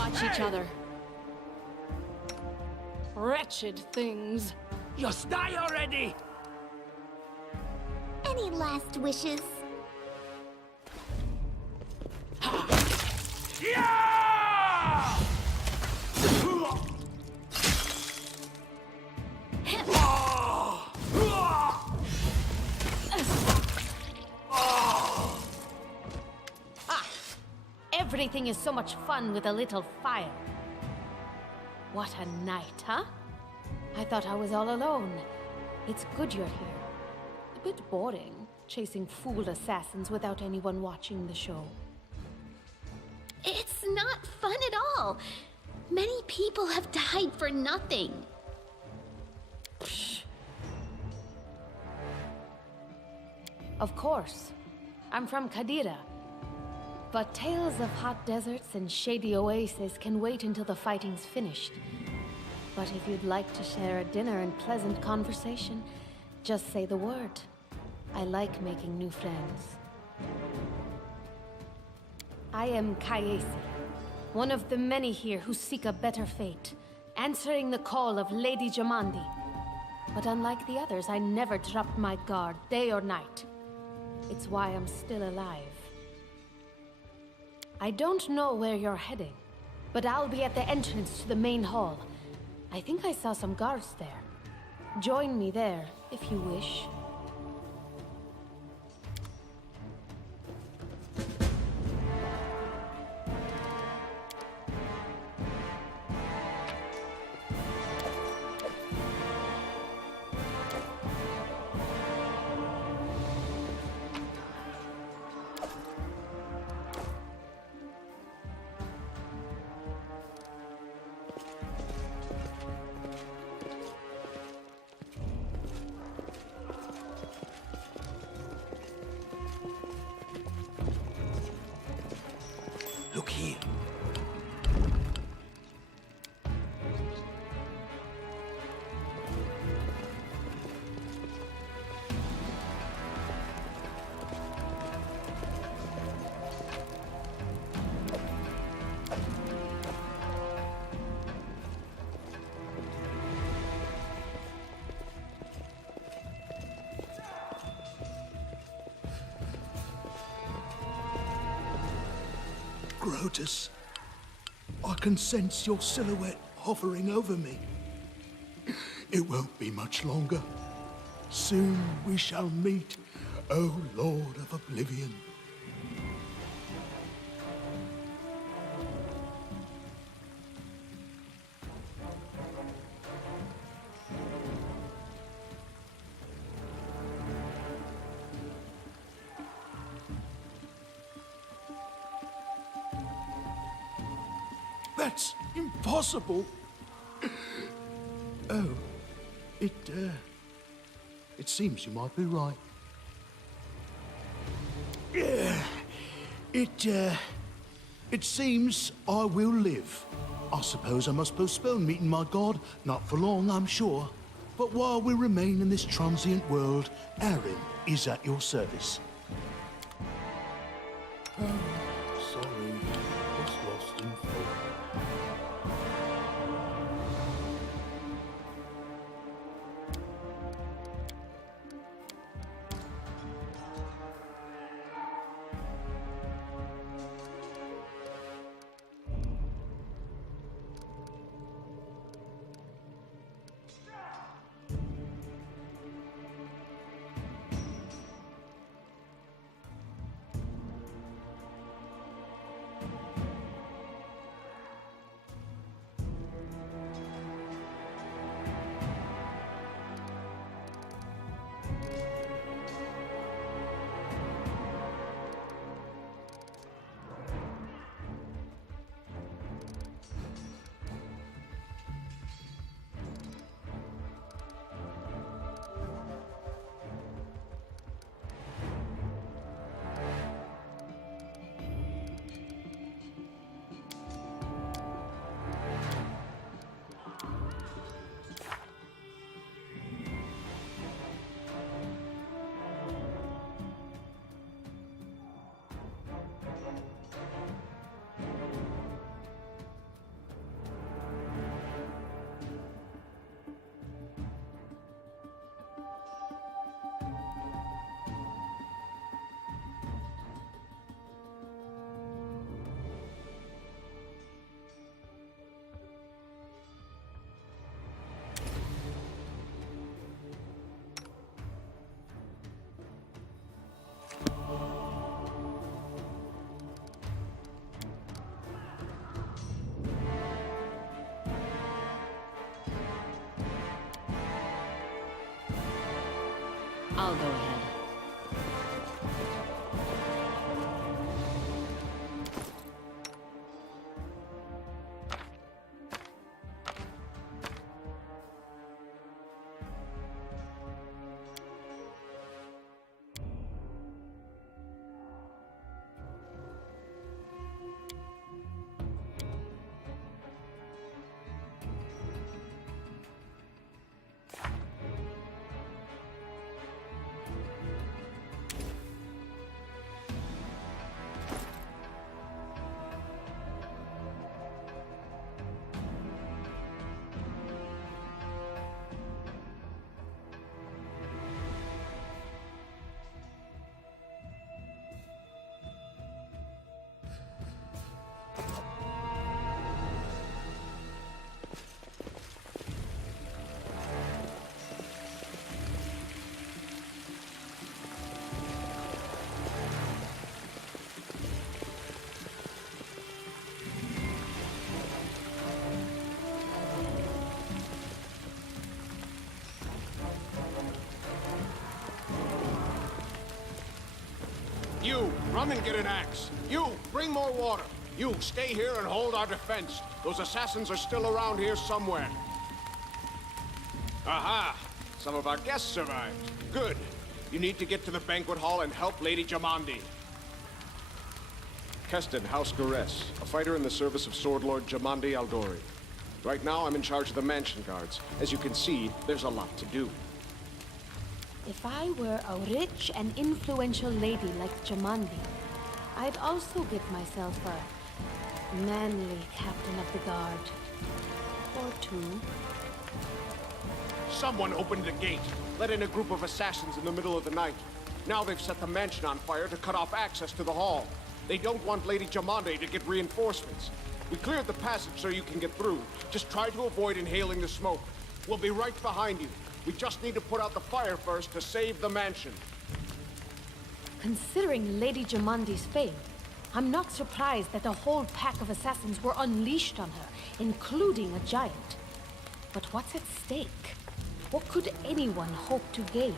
watch each other. Wretched things. Just die already! Any last wishes? Yeah! Everything is so much fun with a little fire. What a night, huh? I thought I was all alone. It's good you're here. A bit boring, chasing fool assassins without anyone watching the show. It's not fun at all. Many people have died for nothing. Psh. Of course. I'm from Qadira. But tales of hot deserts and shady oases can wait until the fighting's finished. But if you'd like to share a dinner and pleasant conversation, just say the word. I like making new friends. I am Kayesi, one of the many here who seek a better fate, answering the call of Lady Jamandi. But unlike the others, I never dropped my guard, day or night. It's why I'm still alive. I don't know where you're heading, but I'll be at the entrance to the main hall. I think I saw some guards there. Join me there, if you wish. Look here. Grotus, I can sense your silhouette hovering over me. It won't be much longer. Soon we shall meet, O Lord of Oblivion. That's impossible. Oh, it seems you might be right. It seems I will live. I suppose I must postpone meeting my god, not for long, I'm sure. But while we remain in this transient world, Aaron is at your service. Oh, sorry. Was lost in thought. I'll go ahead. You, run and get an axe. You, bring more water. You, stay here and hold our defense. Those assassins are still around here somewhere. Aha! Some of our guests survived. Good. You need to get to the banquet hall and help Lady Jamandi. Keston, House Garess, a fighter in the service of Sword Lord Jamandi Aldori. Right now, I'm in charge of the mansion guards. As you can see, there's a lot to do. If I were a rich and influential lady like Jamandi, I'd also give myself a manly captain of the guard. Or two. Someone opened the gate, let in a group of assassins in the middle of the night. Now they've set the mansion on fire to cut off access to the hall. They don't want Lady Jamandi to get reinforcements. We cleared the passage so you can get through. Just try to avoid inhaling the smoke. We'll be right behind you. We just need to put out the fire first to save the mansion. Considering Lady Jamandi's fame, I'm not surprised that a whole pack of assassins were unleashed on her, including a giant. But what's at stake? What could anyone hope to gain?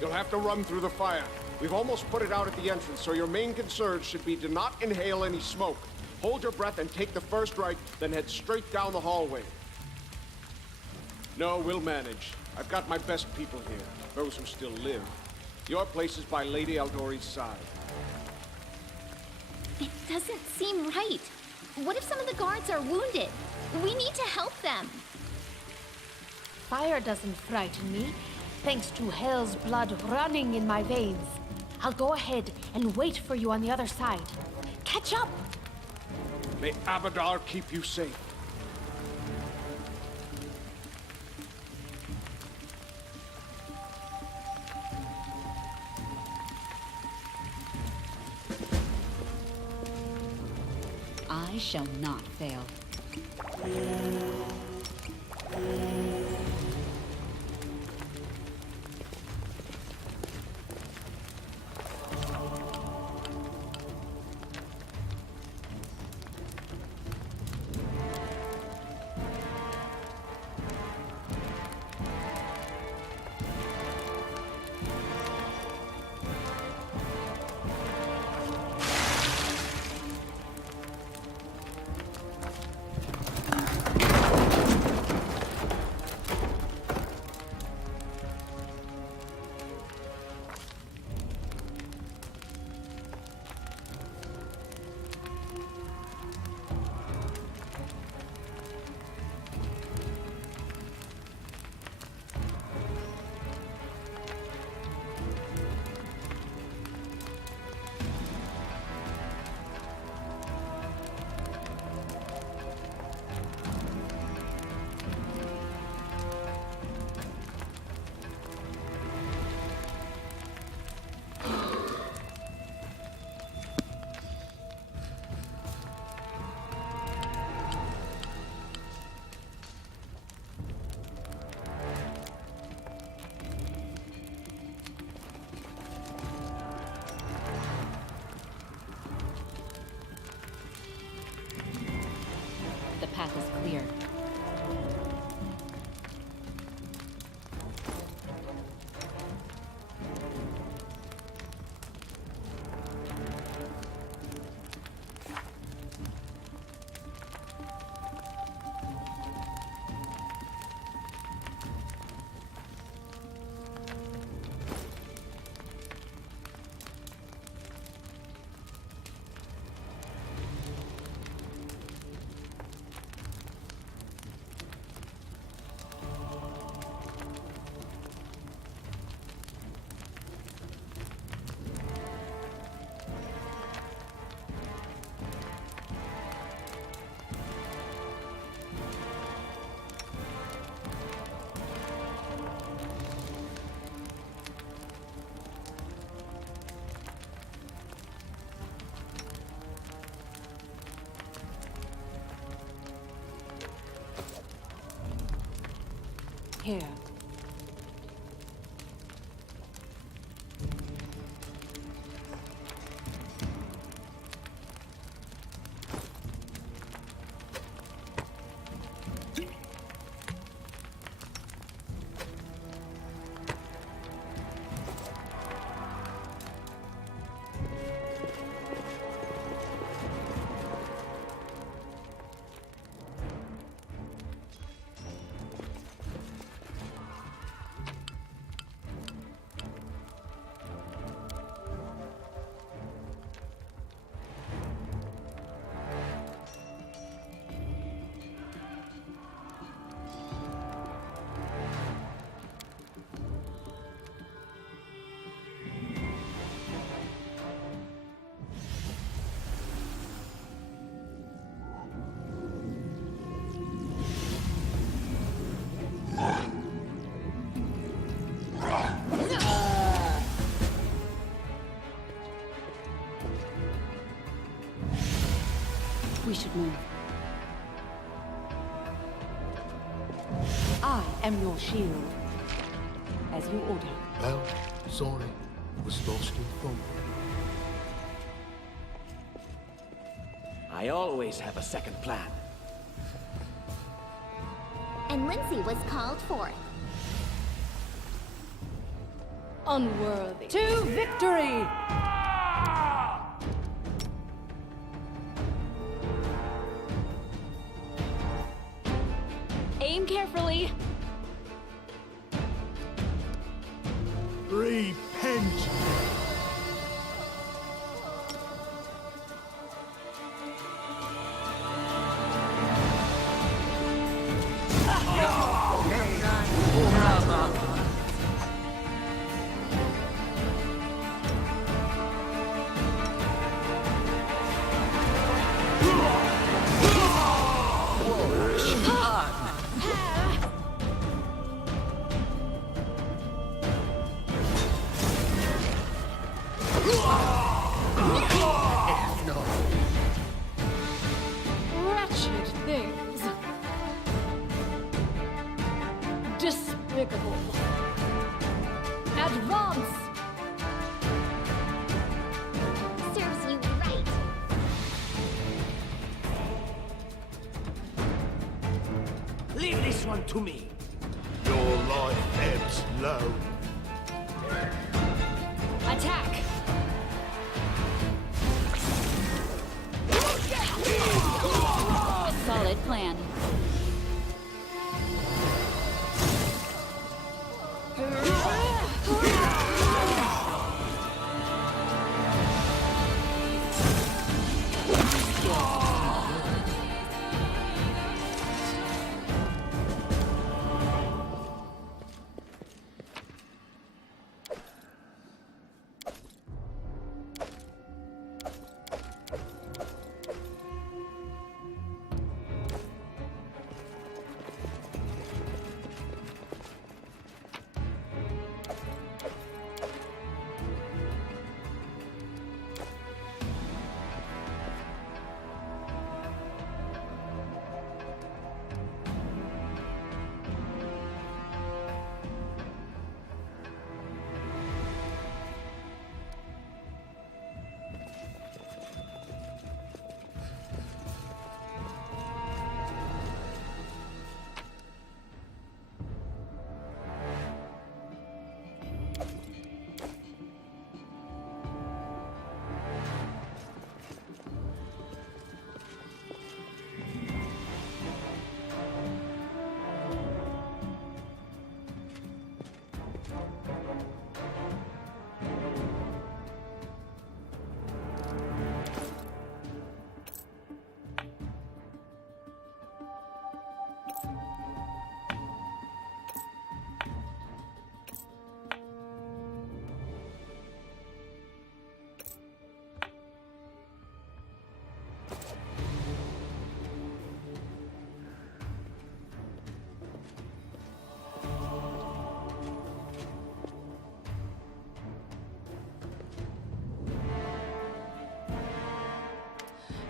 You'll have to run through the fire. We've almost put it out at the entrance, so your main concern should be to not inhale any smoke. Hold your breath and take the first right, then head straight down the hallway. No, we'll manage. I've got my best people here, those who still live. Your place is by Lady Aldori's side. It doesn't seem right. What if some of the guards are wounded? We need to help them. Fire doesn't frighten me, thanks to hell's blood running in my veins. I'll go ahead and wait for you on the other side. Catch up! May Abadar keep you safe. I shall not fail. The path is clear. Here. We should move. I am your shield. As you order. Well, sorry. Was lost in thought. I always have a second plan. And Lindsay was called forth. Unworthy. To victory! Aim carefully. Repent! Wretched things. Despicable. Advance! Serves you right. Leave this one to me. Your life ebbs low. Attack! Solid plan.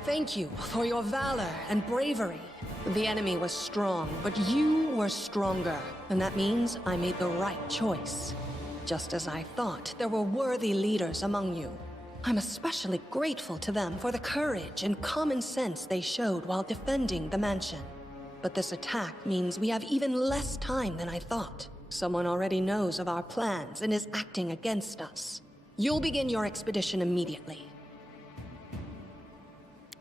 Thank you for your valor and bravery. The enemy was strong, but you were stronger. And that means I made the right choice. Just as I thought, there were worthy leaders among you. I'm especially grateful to them for the courage and common sense they showed while defending the mansion. But this attack means we have even less time than I thought. Someone already knows of our plans and is acting against us. You'll begin your expedition immediately.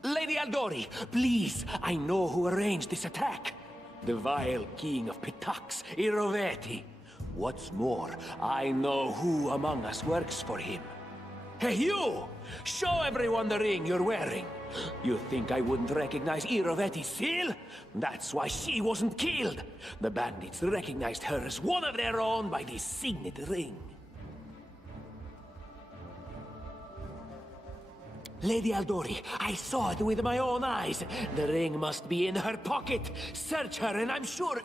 Lady Aldori, please, I know who arranged this attack. The vile king of Pitax, Iroveti. What's more, I know who among us works for him. Hey, you! Show everyone the ring you're wearing. You think I wouldn't recognize Iroveti's seal? That's why she wasn't killed. The bandits recognized her as one of their own by this signet ring. Lady Aldori, I saw it with my own eyes. The ring must be in her pocket. Search her and I'm sure...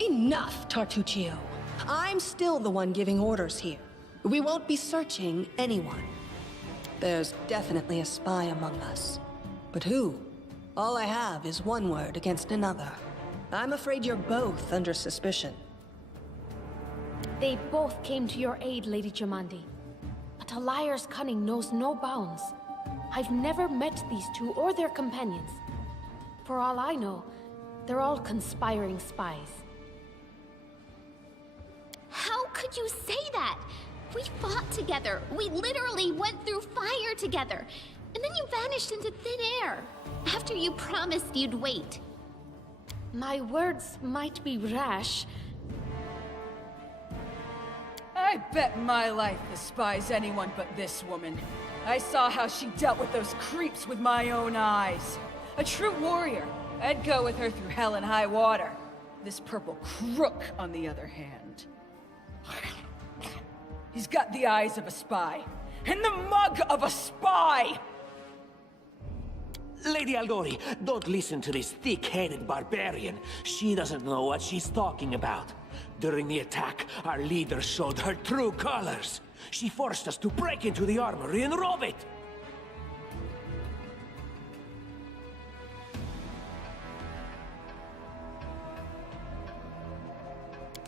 Enough, Tartuccio. I'm still the one giving orders here. We won't be searching anyone. There's definitely a spy among us. But who? All I have is one word against another. I'm afraid you're both under suspicion. They both came to your aid, Lady Jamandi. But a liar's cunning knows no bounds. I've never met these two or their companions. For all I know, they're all conspiring spies. How could you say that? We fought together. We literally went through fire together. And then you vanished into thin air. After you promised you'd wait. My words might be rash. I bet my life despises anyone but this woman. I saw how she dealt with those creeps with my own eyes. A true warrior. I'd go with her through hell and high water. This purple crook, on the other hand. He's got the eyes of a spy. And the mug of a spy! Lady Aldori, don't listen to this thick-headed barbarian. She doesn't know what she's talking about. During the attack, our leader showed her true colors. She forced us to break into the armory and rob it.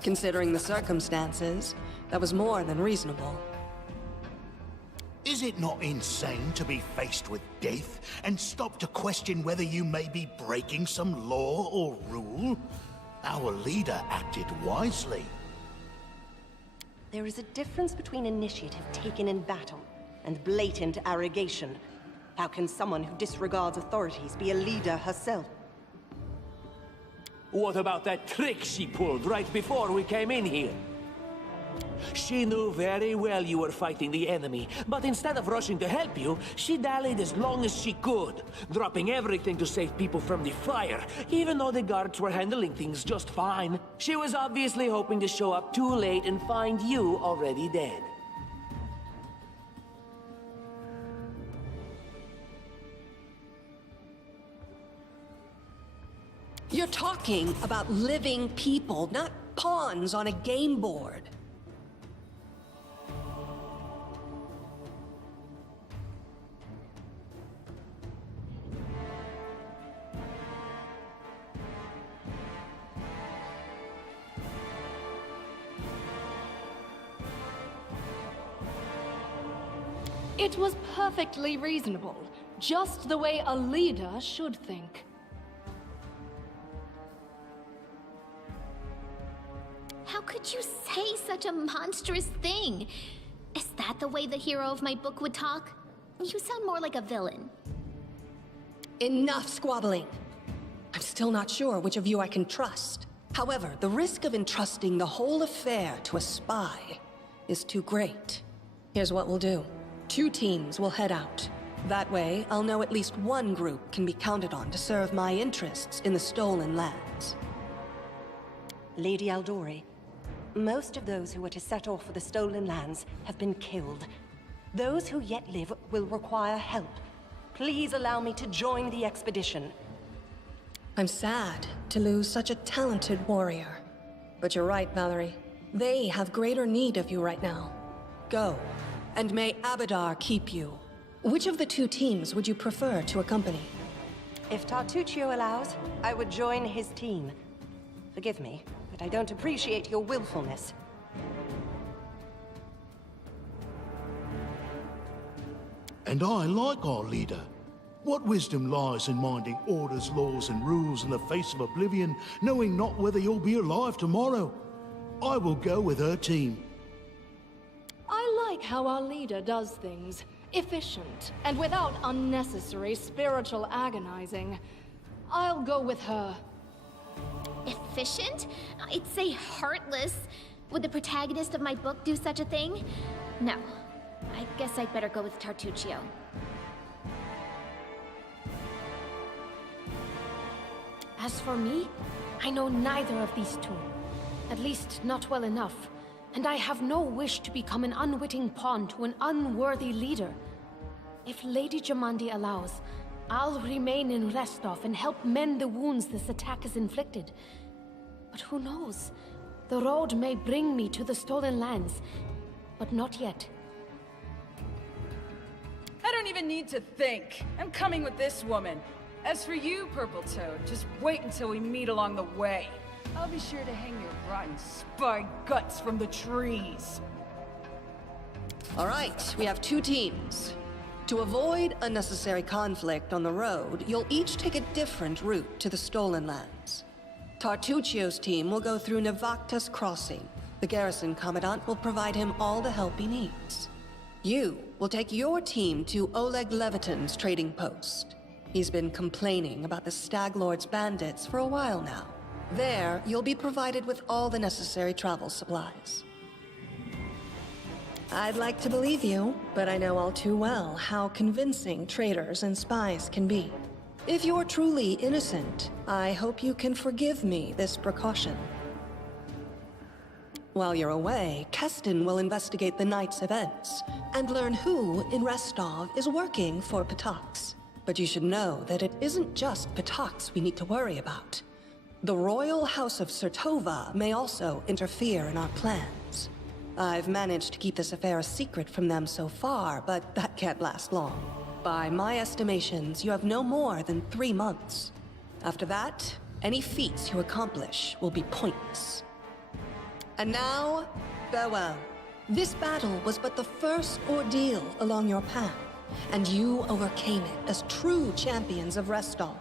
Considering the circumstances, that was more than reasonable. Is it not insane to be faced with death and stop to question whether you may be breaking some law or rule? Our leader acted wisely. There is a difference between initiative taken in battle and blatant arrogation. How can someone who disregards authorities be a leader herself? What about that trick she pulled right before we came in here? She knew very well you were fighting the enemy, but instead of rushing to help you, she dallied as long as she could, dropping everything to save people from the fire, even though the guards were handling things just fine. She was obviously hoping to show up too late and find you already dead. You're talking about living people, not pawns on a game board. It was perfectly reasonable, just the way a leader should think. How could you say such a monstrous thing? Is that the way the hero of my book would talk? You sound more like a villain. Enough squabbling. I'm still not sure which of you I can trust. However, the risk of entrusting the whole affair to a spy is too great. Here's what we'll do. 2 teams will head out. That way, I'll know at least one group can be counted on to serve my interests in the stolen lands. Lady Aldori, most of those who were to set off for the stolen lands have been killed. Those who yet live will require help. Please allow me to join the expedition. I'm sad to lose such a talented warrior. But you're right, Valerie. They have greater need of you right now. Go, and may Abadar keep you. Which of the 2 teams would you prefer to accompany? If Tartuccio allows, I would join his team. Forgive me, but I don't appreciate your willfulness. And I like our leader. What wisdom lies in minding orders, laws, and rules in the face of oblivion, knowing not whether you'll be alive tomorrow? I will go with her team. I like how our leader does things. Efficient, and without unnecessary spiritual agonizing. I'll go with her. Efficient? I'd say heartless. Would the protagonist of my book do such a thing? No. I guess I'd better go with Tartuccio. As for me, I know neither of these two. At least, not well enough. And I have no wish to become an unwitting pawn to an unworthy leader. If Lady Jamandi allows, I'll remain in Restov and help mend the wounds this attack has inflicted. But who knows? The road may bring me to the stolen lands, but not yet. I don't even need to think. I'm coming with this woman. As for you, Purple Toad, just wait until we meet along the way. I'll be sure to hang your rotten spy guts from the trees. All right, we have 2 teams. To avoid unnecessary conflict on the road, you'll each take a different route to the Stolen Lands. Tartuccio's team will go through Navakta's crossing. The garrison commandant will provide him all the help he needs. You will take your team to Oleg Levitin's trading post. He's been complaining about the Stag Lord's bandits for a while now. There, you'll be provided with all the necessary travel supplies. I'd like to believe you, but I know all too well how convincing traitors and spies can be. If you're truly innocent, I hope you can forgive me this precaution. While you're away, Keston will investigate the night's events and learn who in Restov is working for Petax. But you should know that it isn't just Petax we need to worry about. The Royal House of Sertova may also interfere in our plans. I've managed to keep this affair a secret from them so far, but that can't last long. By my estimations, you have no more than 3 months. After that, any feats you accomplish will be pointless. And now, farewell. This battle was but the first ordeal along your path, and you overcame it as true champions of Restov.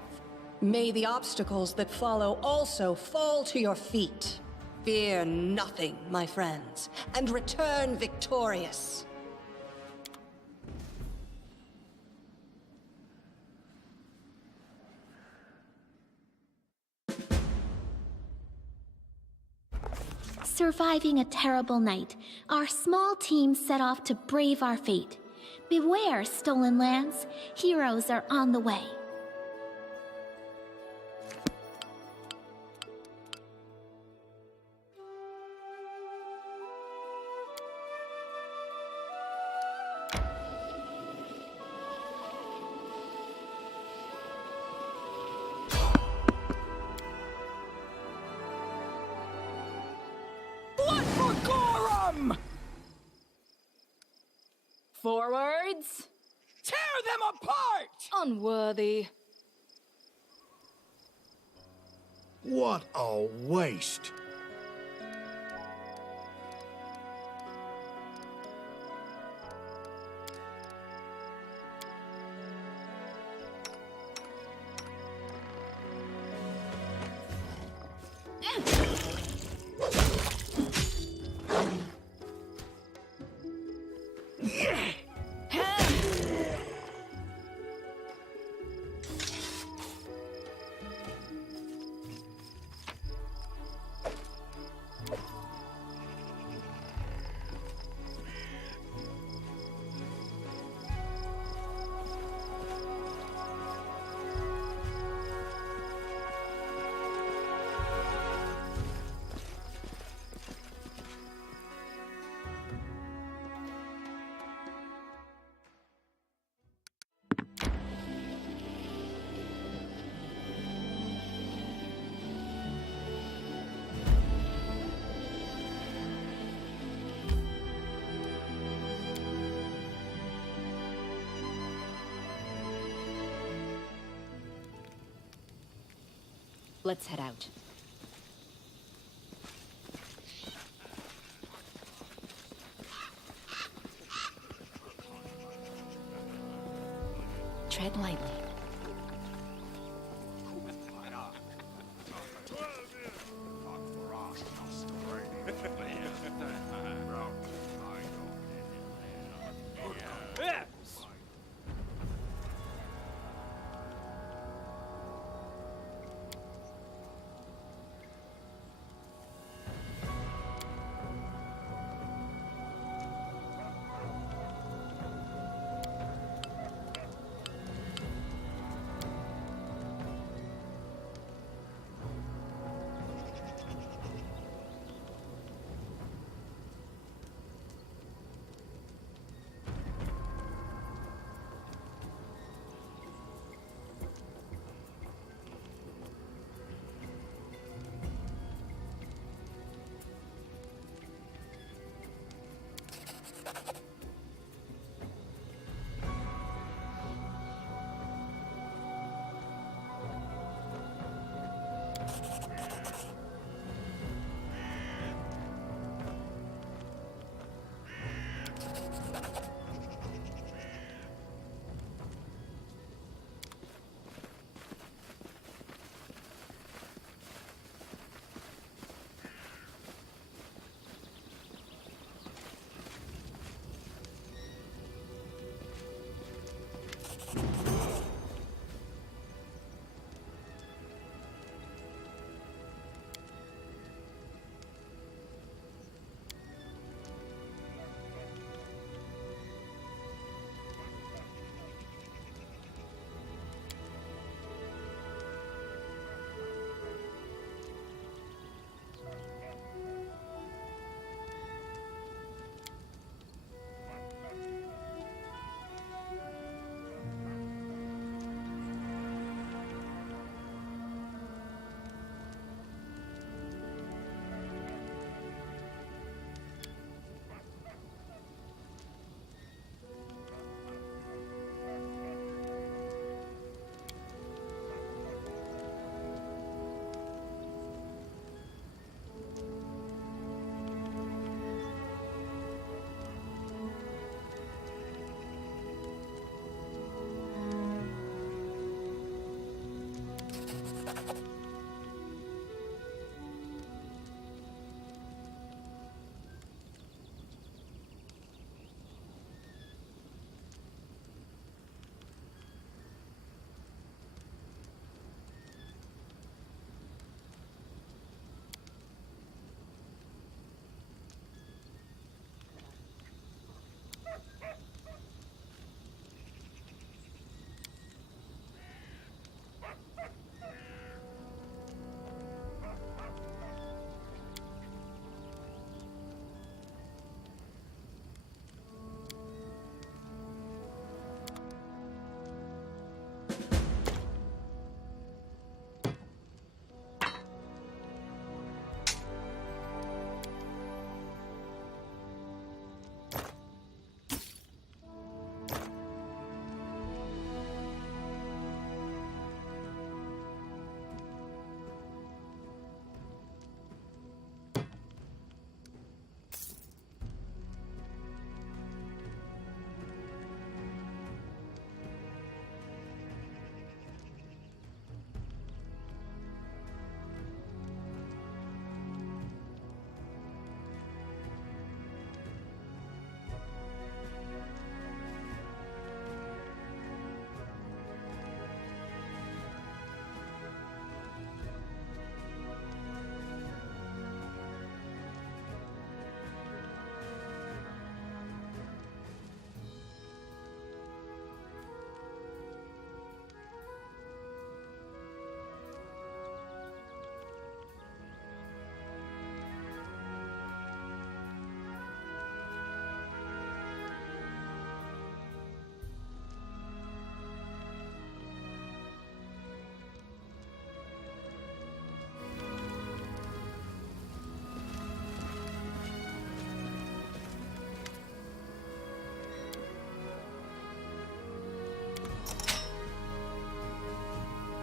May the obstacles that follow also fall to your feet. Fear nothing, my friends, and return victorious. Surviving a terrible night, our small team set off to brave our fate. Beware, Stolen Lands. Heroes are on the way. Forwards! Tear them apart! Unworthy. What a waste. Let's head out. Tread lightly.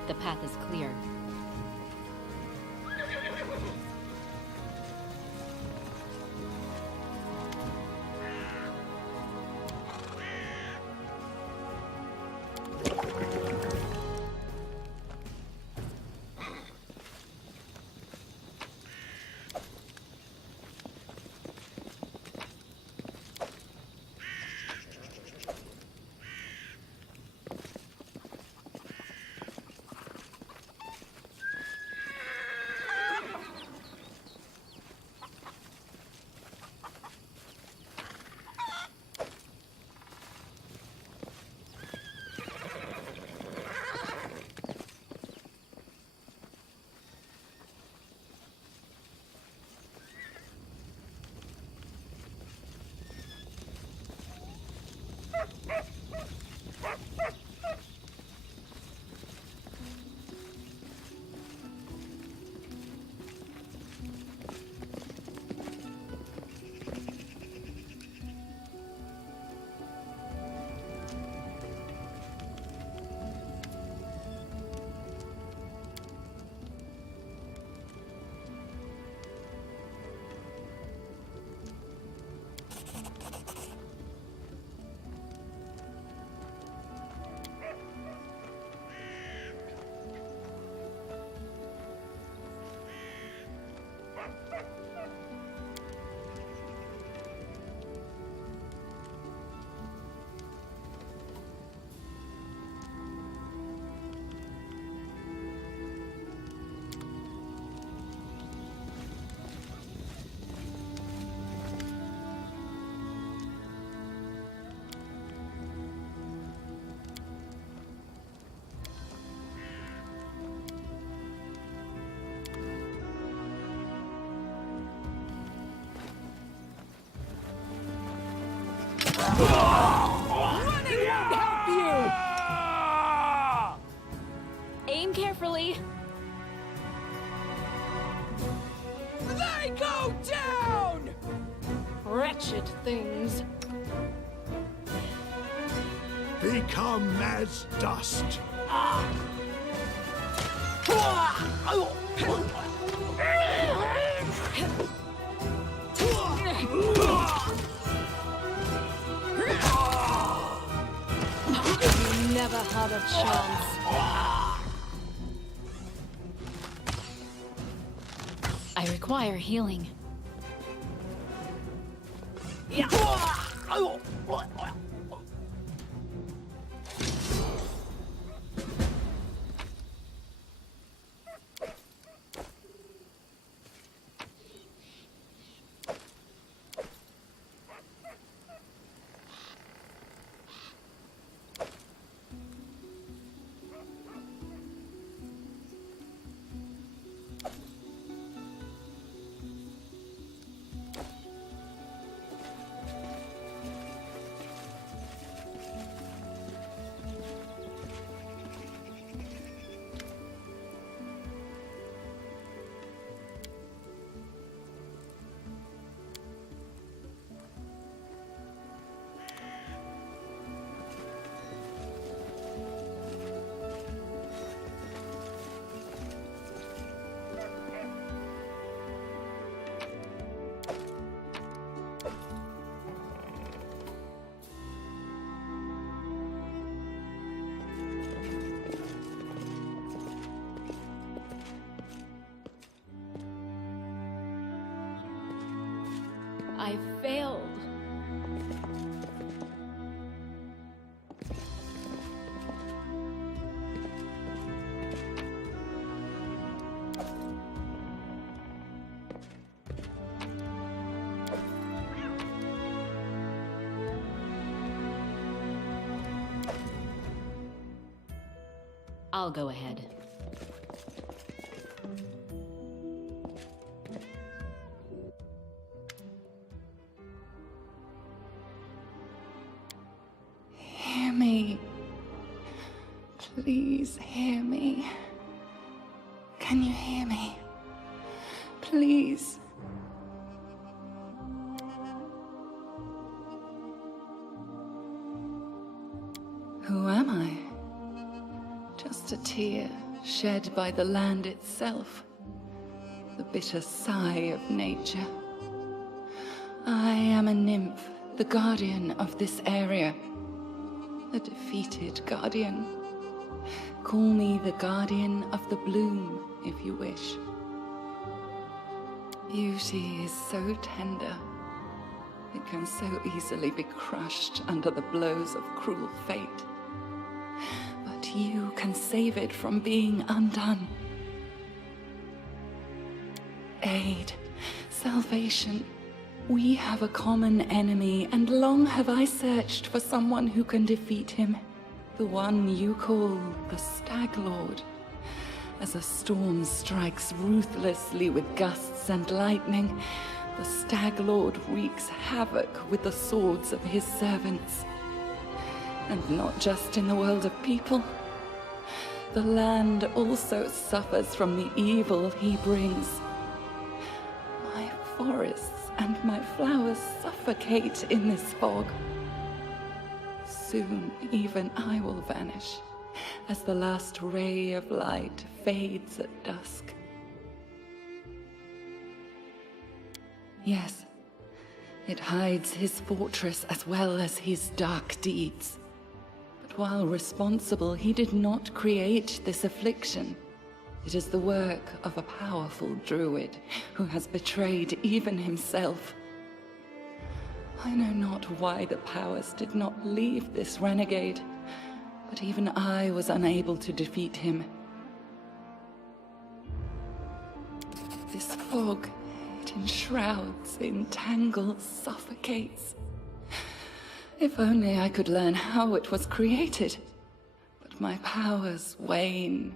The path is clear. Running won't help you! Aim carefully. They go down! Wretched things. Become as dust. You never had a chance. I require healing. I failed. I'll go ahead. Hear me. Please hear me. Can you hear me? Please. Who am I? Just a tear shed by the land itself. The bitter sigh of nature. I am a nymph, the guardian of this area. A defeated guardian. Call me the guardian of the bloom, if you wish. Beauty is so tender. It can so easily be crushed under the blows of cruel fate. But you can save it from being undone. Aid, salvation. We have a common enemy, and long have I searched for someone who can defeat him. The one you call the Stag Lord. As a storm strikes ruthlessly with gusts and lightning, the Stag Lord wreaks havoc with the swords of his servants. And not just in the world of people. The land also suffers from the evil he brings. My forests and my flowers suffocate in this fog. Soon even I will vanish, as the last ray of light fades at dusk. Yes, it hides his fortress as well as his dark deeds. But while responsible, he did not create this affliction. It is the work of a powerful druid who has betrayed even himself. I know not why the powers did not leave this renegade, but even I was unable to defeat him. This fog, it enshrouds, entangles, suffocates. If only I could learn how it was created. But my powers wane.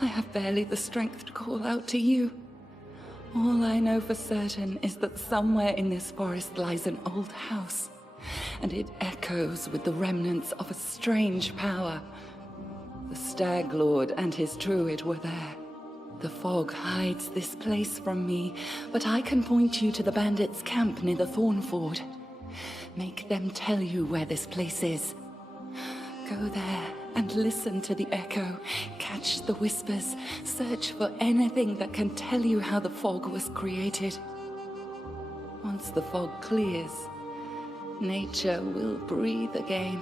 I have barely the strength to call out to you. All I know for certain is that somewhere in this forest lies an old house, and it echoes with the remnants of a strange power. The Stag Lord and his druid were there. The fog hides this place from me, but I can point you to the bandits' camp near the Thornford. Make them tell you where this place is. Go there and listen to the echo, catch the whispers, search for anything that can tell you how the fog was created. Once the fog clears, nature will breathe again,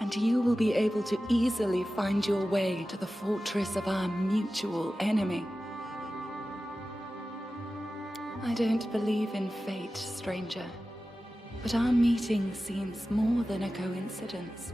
and you will be able to easily find your way to the fortress of our mutual enemy. I don't believe in fate, stranger, but our meeting seems more than a coincidence.